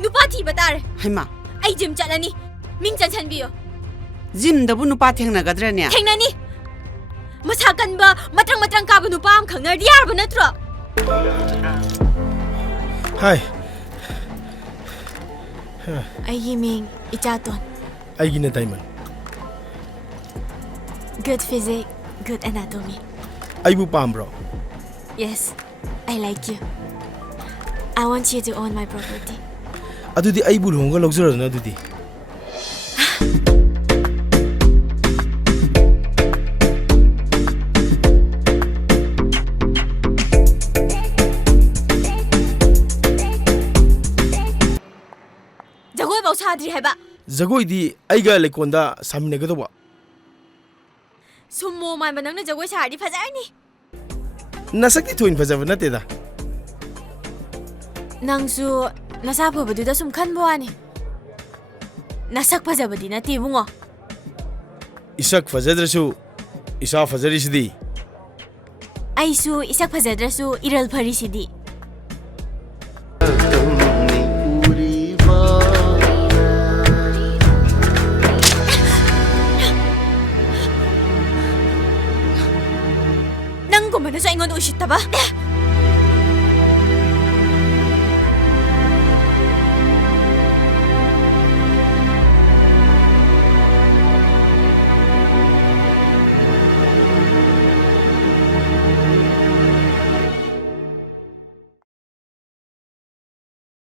Nupa thiba tare. Haima. Ai gym chalani. Ming chanchan biyo. Gym da bu nupa thengnagadra ne. Thengnani. Masa kanba matrang ka bu nupa am khangnar diyar ba natro. Hi. Ai ming ichaton. Ai gina Diamond. Good physics, good anatomy. Ai bu pam bro. Yes, I like you. I want you to own my property. Adudi ai bu longa logjara na adudi. Jagoi bau sadri hai ba. Jagoi di aiga lekonda samine ga doba. Summo mai banang na jagoi sari phajai ni. Nasakti thoin phajaba nate da. Nangsu nasa phobadu da sum khan bwani. Nasak phajabadi na ti bungo. Isak fajadrasu isa fajari sidi. Aisu isak phajadrasu iral phari sidi. Nang ko mana sa ingon ushit ba?